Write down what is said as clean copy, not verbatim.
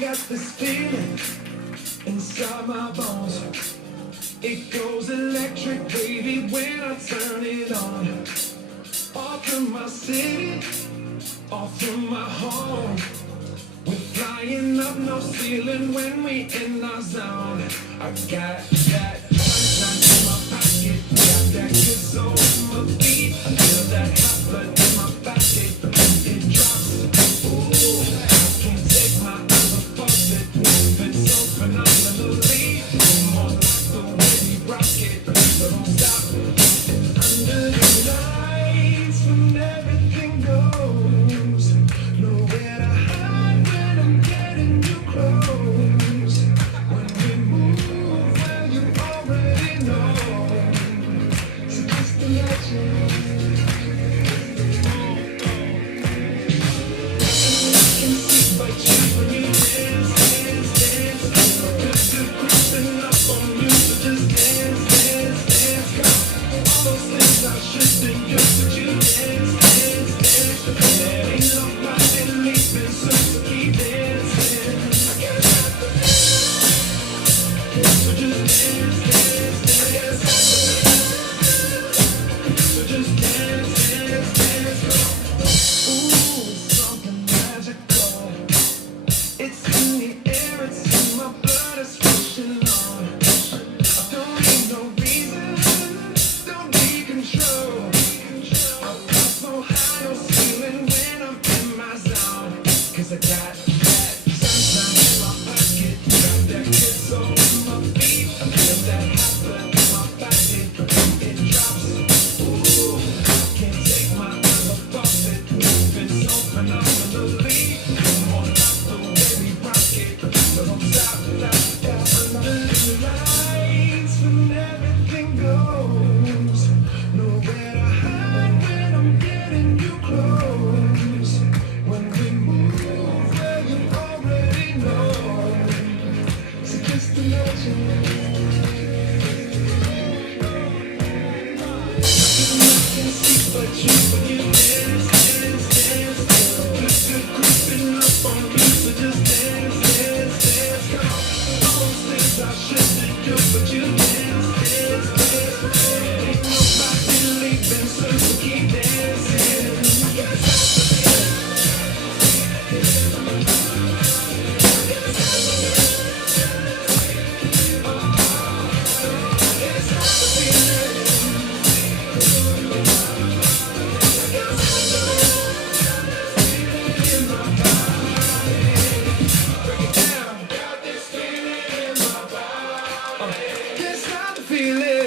got this feeling inside my bones. It goes electric, baby, when I turn it on. All through my city, all through my home. We're flying up, no ceiling when we in our zone. I got that sunshine in my pocket, got that good soul in my feet. I feel that hot blood in my body, it drops. Ooh, I can't take my eyes off it, moving so phenomenally. More like the way we rock it, so don't stop. Under the lights, when everything goes, nowhere to hide when I'm getting you close. When we move, well, you already know. So just imagine. I can see by you when you dance, dance, dance. Good creeping up on you, so just dance, dance, dance. All those things I shouldn't do, but you dance, dance, dance. There ain't nobody leaving, so keep dancing. I can't stop the dance, so just dance, dance, dance. So just dance, dance, dance. Ooh, something magical. It's in the air, it's in my blood, it's rushing on. I don't need no reason, don't need control. I fly so high, no ceiling when I'm in my zone. 'Cause I got that sunshine in my pocket, got that good soul in my feet. I feel that hot blood in my body, it drops. Ooh, I can't take my eyes off it, moving so phenomenally. More like the way we rock it, so don't stop, stop, stop. Under the lights, when everything goes, nowhere to hide when I'm getting you close. When we move, well, you already know. So just imagine. Nothing I can see but you when you dance, dance, dance. Good creeping up on you, so just dance, dance, dance. Come on. All those things I shouldn't do, but you dance, dance, dance. Ain't nobody leaving, so keep dancing. I can't stop the dance. I can't stop the dance. Oh, I can't stop the feeling. I can't stop the feeling in my body. Break it down. Got this feeling in my body. Can't stop the feeling.